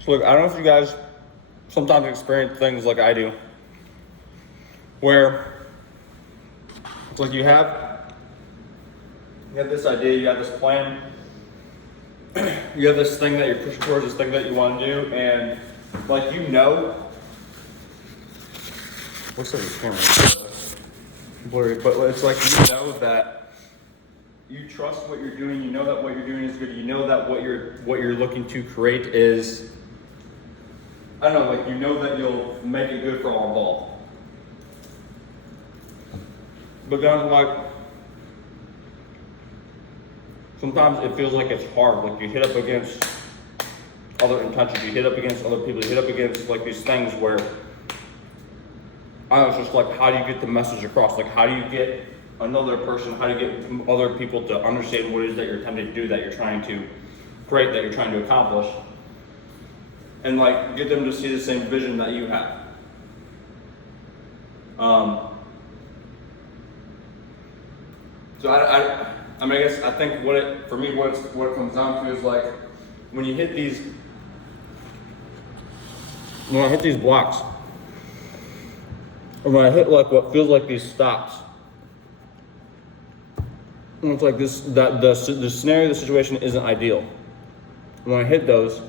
So look, I don't know if you guys sometimes experience things like I do, where it's like you have this idea, you have this plan, you have this thing that you're pushing towards, this thing that you want to do, and like what's that camera? Blurry, but it's like you know that you trust what you're doing, you know that what you're doing is good, you know that what you're looking to create is, I don't know, like you know that you'll make it good for all involved. But then like sometimes it feels like it's hard, like you hit up against other intentions, you hit up against other people, you hit up against like these things where I don't know, it's just like how do you get the message across? Like how do you get another person, how do you get other people to understand what it is that you're attempting to do, that you're trying to create, that you're trying to accomplish? And like get them to see the same vision that you have. So I mean, I guess I think what it comes down to is like when I hit these blocks, or when I hit like what feels like these stops, and it's like the scenario, the situation isn't ideal. When I hit those,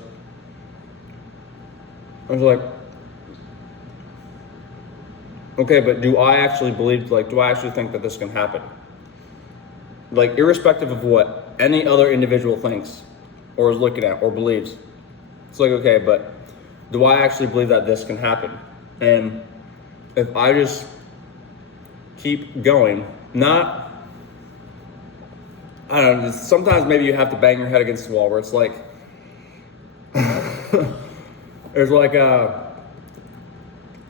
I was like, okay, but do I actually think that this can happen? Like, irrespective of what any other individual thinks or is looking at or believes, it's like, okay, but do I actually believe that this can happen? And if I just keep going, I don't know, sometimes maybe you have to bang your head against the wall where it's like, there's like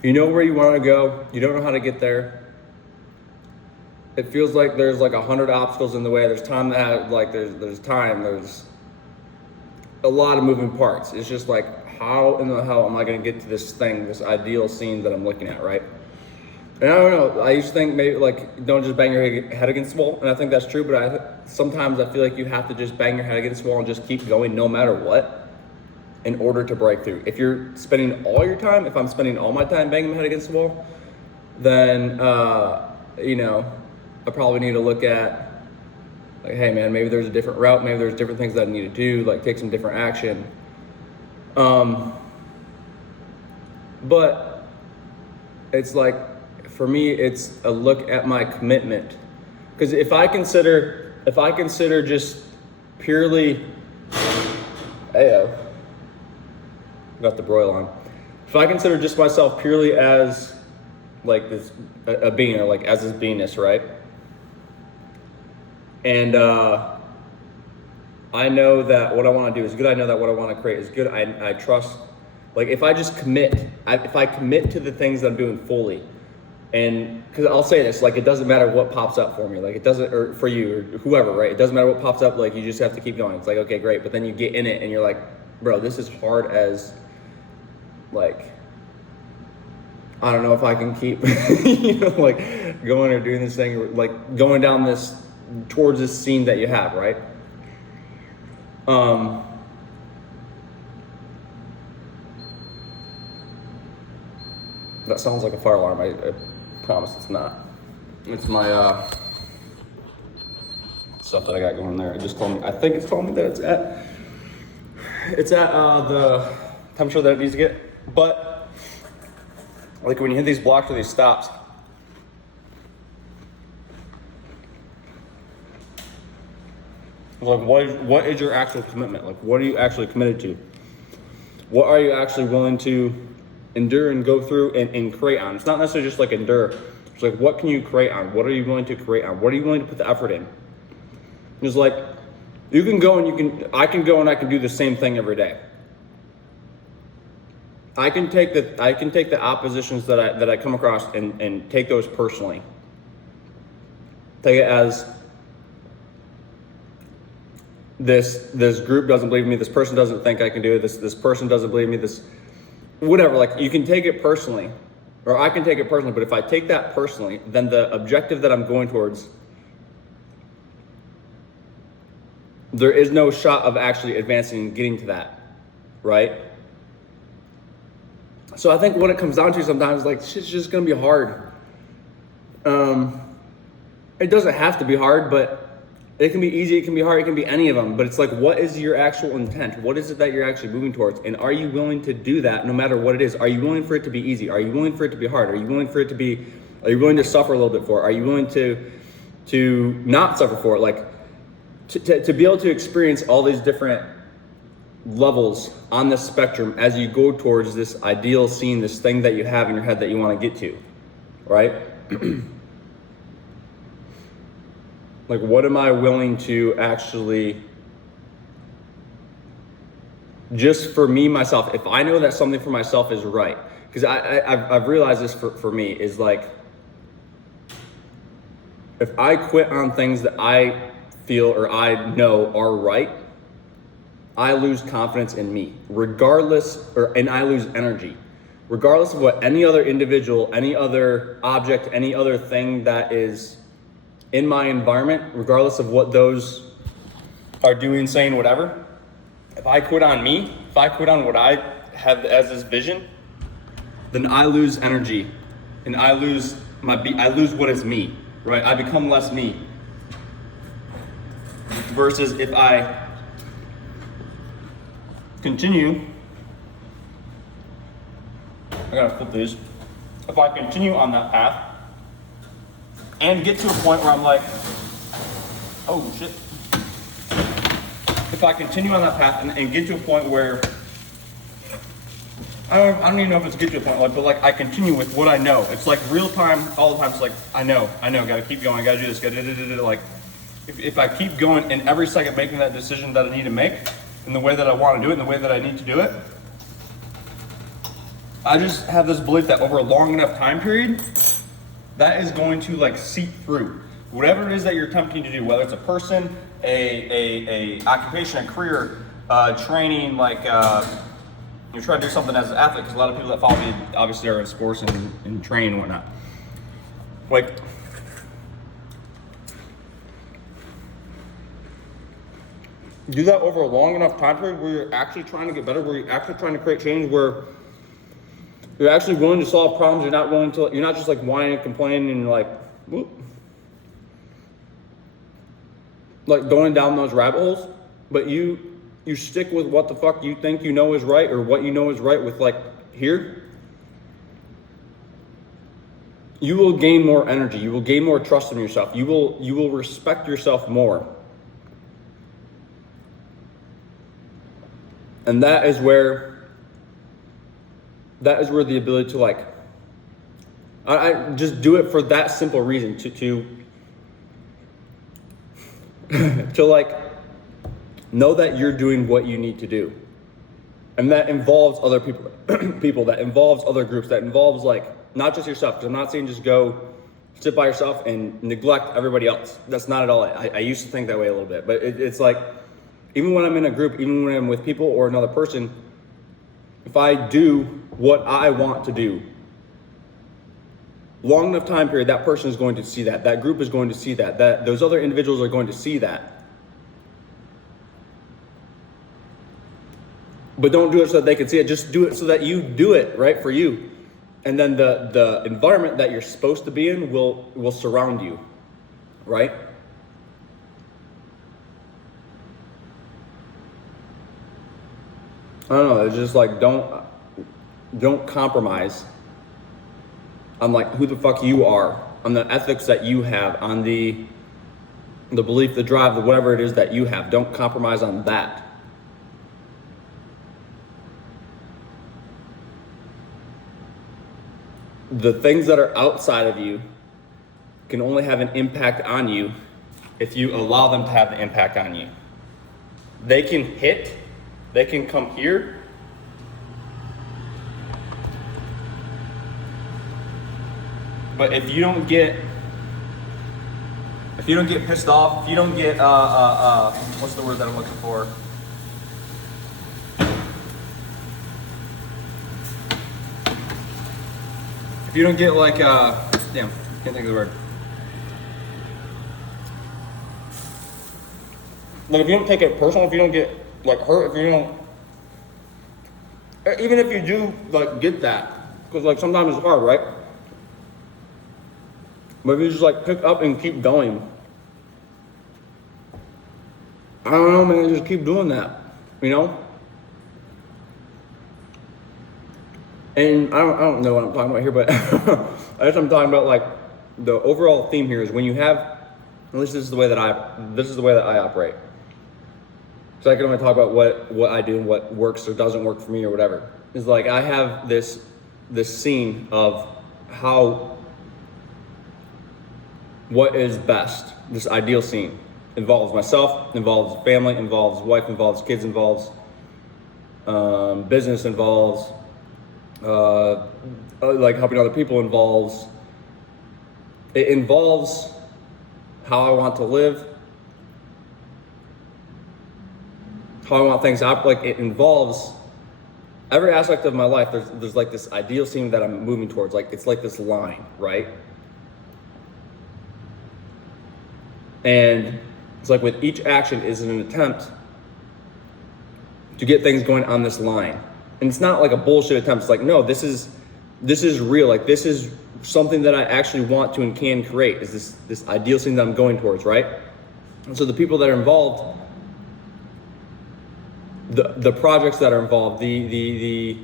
you know where you want to go, you don't know how to get there. It feels like there's like 100 obstacles in the way. There's time there's a lot of moving parts. It's just like, how in the hell am I going to get to this thing, this ideal scene that I'm looking at, right? And I don't know, I used to think maybe like, don't just bang your head against the wall. And I think that's true, but sometimes I feel like you have to just bang your head against the wall and just keep going no matter what in order to break through. If you're spending all your time, if I'm spending all my time banging my head against the wall, then, I probably need to look at like, hey man, maybe there's a different route, maybe there's different things that I need to do, like take some different action. But it's like, for me, it's a look at my commitment. Because if I consider just purely, got the broil on. If I consider just myself purely as like this, a being, or like as this beingness, right? And I know that what I want to do is good. I know that what I want to create is good. I trust, like if I just commit, if I commit to the things that I'm doing fully, and because I'll say this, like it doesn't matter what pops up for me, like it doesn't, or for you or whoever, right? It doesn't matter what pops up, like you just have to keep going. It's like, okay, great. But then you get in it and you're like, bro, this is hard as, like, I don't know if I can keep, like going or doing this thing, or like going down this, towards this scene that you have, right? That sounds like a fire alarm. I promise it's not. It's my stuff that I got going there. It just told me, I think it's told me that it's at the temperature that it needs to get. But like when you hit these blocks or these stops, like what is your actual commitment? Like what are you actually committed to? What are you actually willing to endure and go through and create on? It's not necessarily just like endure. It's like, what can you create on? What are you willing to create on? What are you willing to put the effort in? It's like, you can go and I can go and I can do the same thing every day. I can take the oppositions that I come across and take those personally. Take it as this group doesn't believe me, this person doesn't think I can do it, this person doesn't believe me, this whatever. Like you can take it personally, or I can take it personally, but if I take that personally, then the objective that I'm going towards, there is no shot of actually advancing and getting to that, right? So I think what it comes down to sometimes, like, shit's just gonna be hard. It doesn't have to be hard, but it can be easy, it can be hard, it can be any of them. But it's like, what is your actual intent? What is it that you're actually moving towards? And are you willing to do that no matter what it is? Are you willing for it to be easy? Are you willing for it to be hard? Are you willing to suffer a little bit for it? Are you willing to not suffer for it? Like, to be able to experience all these different levels on this spectrum as you go towards this ideal scene, this thing that you have in your head that you want to get to, right? Like, what am I willing to actually, just for me, myself, if I know that something for myself is right, because I've realized this for me, is like, if I quit on things that I feel or I know are right, I lose confidence in me, and I lose energy. Regardless of what any other individual, any other object, any other thing that is in my environment, regardless of what those are doing, saying, whatever, if I quit on me, if I quit on what I have as this vision, then I lose energy and I lose what is me, right? I become less me. Versus if I continue, I gotta flip these. If I continue on that path and get to a point where I'm like, oh shit. If I continue on that path and get to a point where, I don't even know if it's get to a point, like, but like I continue with what I know. It's like real time, all the time. It's like, I know, gotta keep going, gotta do this, like, if I keep going and every second making that decision that I need to make in the way that I want to do it, in the way that I need to do it, I just have this belief that over a long enough time period, that is going to like seep through. Whatever it is that you're attempting to do, whether it's a person, a occupation, a career, training, like you're trying to do something as an athlete, because a lot of people that follow me obviously are in sports and train and whatnot. Like, do that over a long enough time period where you're actually trying to get better, where you're actually trying to create change, where you're actually willing to solve problems. You're not just like whining and complaining and like, whoop, like going down those rabbit holes, but you stick with what the fuck you think you know is right, or what you know is right with like here. You will gain more energy. You will gain more trust in yourself. You will respect yourself more. And that is where the ability to like, I just do it for that simple reason, to like know that you're doing what you need to do. And that involves other people, that involves other groups, that involves like not just yourself. Because I'm not saying just go sit by yourself and neglect everybody else. That's not at all it. I used to think that way a little bit, but it's like, even when I'm in a group, even when I'm with people or another person, if I do what I want to do, long enough time period, that person is going to see that. That group is going to see that. Those other individuals are going to see that. But don't do it so that they can see it. Just do it so that you do it, right, for you. And then the environment that you're supposed to be in will surround you, right? I don't know, it's just like, don't compromise on like who the fuck you are, on the ethics that you have, on the belief, the drive, the whatever it is that you have. Don't compromise on that. The things that are outside of you can only have an impact on you if you allow them to have the impact on you. They can come here, but if you don't get pissed off, if you don't get what's the word that I'm looking for? If you don't get like damn, can't think of the word. Like, if you don't take it personal, if you don't get like hurt, if you don't Even if you do like get that, because like sometimes it's hard, right? But if you just like pick up and keep going, I don't know, man, just keep doing that, you know? And I don't know what I'm talking about here, but I guess I'm talking about like the overall theme here is when you have, at least this is the way that I operate. So I can only talk about what I do and what works or doesn't work for me or whatever. It's like I have this scene of what is best. This ideal scene involves myself, involves family, involves wife, involves kids, involves business, involves like helping other people, involves how I want to live, how I want things to operate. Like it involves every aspect of my life. There's like this ideal scene that I'm moving towards. Like it's like this line, right? And it's like with each action is an attempt to get things going on this line. And it's not like a bullshit attempt. It's like, no, this is real. Like this is something that I actually want to and can create, is this ideal scene that I'm going towards, right? And so the people that are involved, the projects that are involved, the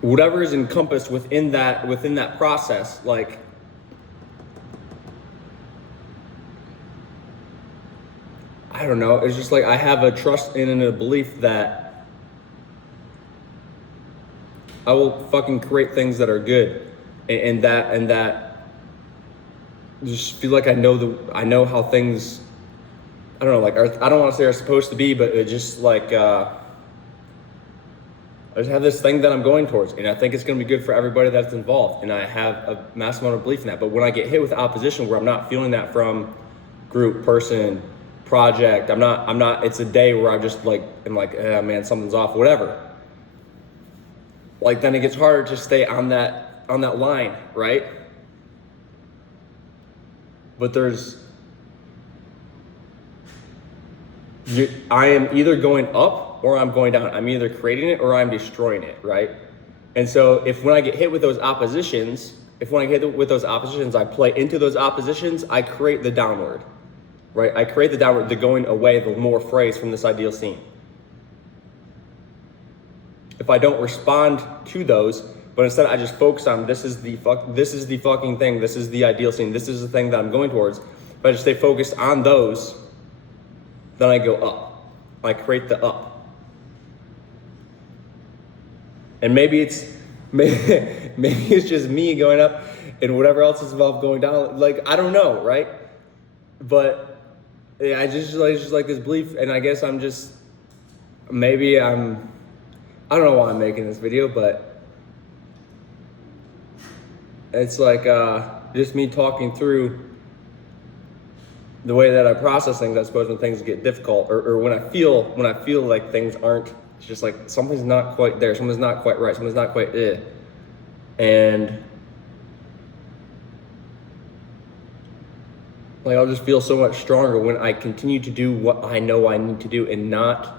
whatever is encompassed within that process, like I don't know, it's just like I have a trust in and a belief that I will fucking create things that are good, and that just feel like I know how things, I don't know, like I don't want to say are supposed to be, but it just like I just have this thing that I'm going towards, and I think it's going to be good for everybody that's involved, and I have a massive amount of belief in that. But when I get hit with opposition where I'm not feeling that from group, person, project, I'm not, it's a day where I just like, I'm like, man, something's off, whatever. Like then it gets harder to stay on that line, right? But I am either going up or I'm going down. I'm either creating it or I'm destroying it, right? And so when I get hit with those oppositions, I play into those oppositions, I create the downward, right? I create the downward, the going away, the more phrase from this ideal scene. If I don't respond to those, but instead I just focus on this is the fucking thing, this is the ideal scene, this is the thing that I'm going towards. If I just stay focused on those, then I go up. I create the up. And maybe it's just me going up and whatever else is involved going down. Like I don't know, right? But yeah, I just like this belief, and I guess I don't know why I'm making this video, but it's like just me talking through the way that I process things, I suppose, when things get difficult, or when I feel like things aren't, it's just like something's not quite there, something's not quite right, something's not quite and like I'll just feel so much stronger when I continue to do what I know I need to do, and not,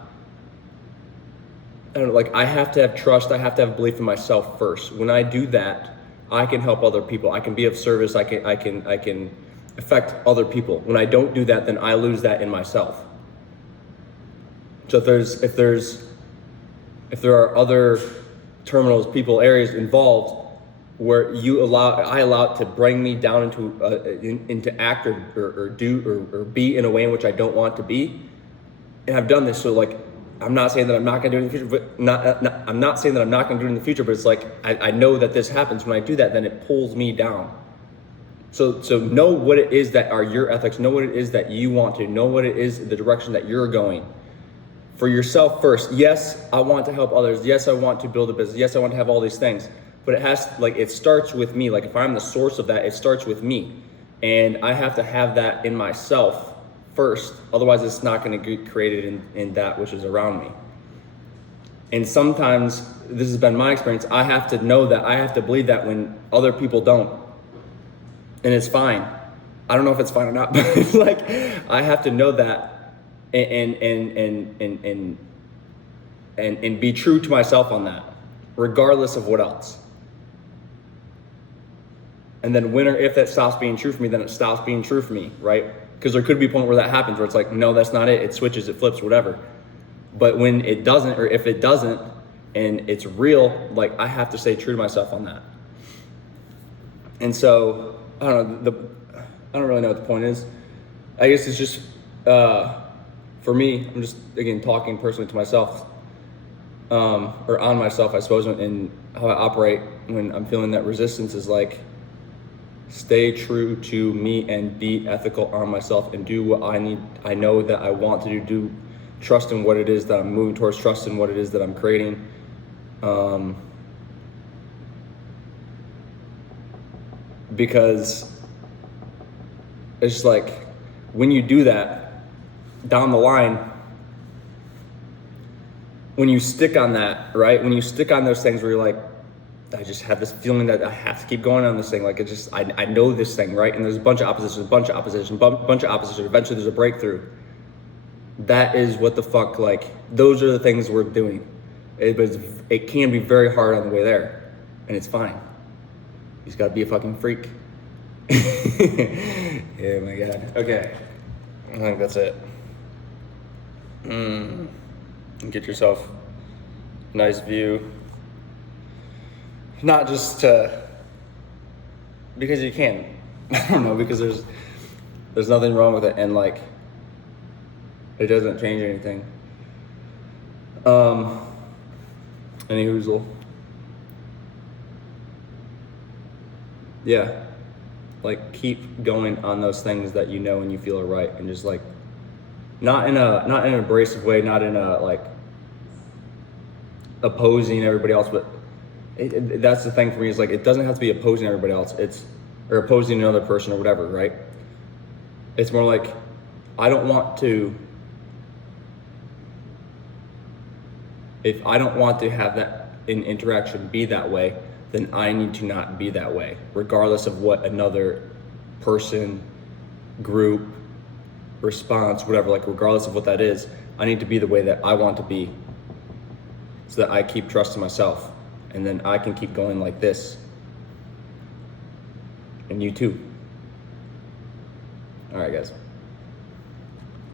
I don't know, like I have to have trust, I have to have belief in myself first. When I do that, I can help other people, I can be of service, I can affect other people. When I don't do that, then I lose that in myself. So if there are other terminals, people, areas involved where I allow it to bring me down into act or do or be in a way in which I don't want to be, and I've done this. So like, I'm not saying that I'm not going to do it in the future, but I'm not saying that I'm not going to do it in the future. But it's like I know that this happens. When I do that, then it pulls me down. So know what it is that are your ethics. Know what it is that you want to. Know what it is, the direction that you're going. For yourself first. Yes, I want to help others. Yes, I want to build a business. Yes, I want to have all these things. But it starts with me. Like if I'm the source of that, it starts with me. And I have to have that in myself first. Otherwise, it's not going to get created in that which is around me. And sometimes, this has been my experience, I have to know that, I have to believe that when other people don't. And it's fine. I don't know if it's fine or not, but it's like, I have to know that and be true to myself on that, regardless of what else. And then when or if that stops being true for me, then it stops being true for me, right? Because there could be a point where that happens, where it's like, no, that's not it. It switches, it flips, whatever. But when it doesn't, or if it doesn't, and it's real, like I have to stay true to myself on that. And so, I don't know, I don't really know what the point is. I guess it's just, for me, I'm just, again, talking personally to myself, or on myself, I suppose, in how I operate when I'm feeling that resistance is like, stay true to me and be ethical on myself and do what I know that I want to do, trust in what it is that I'm moving towards, trust in what it is that I'm creating. Because it's just like, when you do that, down the line, when you stick on that, right? When you stick on those things where you're like, I just have this feeling that I have to keep going on this thing. Like I know this thing, right? And there's a bunch of opposition, eventually there's a breakthrough. That is what the fuck, like, those are the things we're doing. It can be very hard on the way there, and it's fine. You just gotta be a fucking freak. Yeah, my God. Okay, I think that's it. Get yourself a nice view. Not just because you can. I don't know, because there's nothing wrong with it, and like, it doesn't change anything. Any hoozle. Yeah. Like, keep going on those things that you know and you feel are right, and just like, not in an abrasive way, not in a like opposing everybody else, but that's the thing for me, is like, it doesn't have to be opposing everybody else, or opposing another person or whatever, right? It's more like, if I don't want to have that interaction be that way, then I need to not be that way, regardless of what another person, group, response, whatever, like, regardless of what that is, I need to be the way that I want to be, so that I keep trusting myself, and then I can keep going like this. And you too. All right, guys.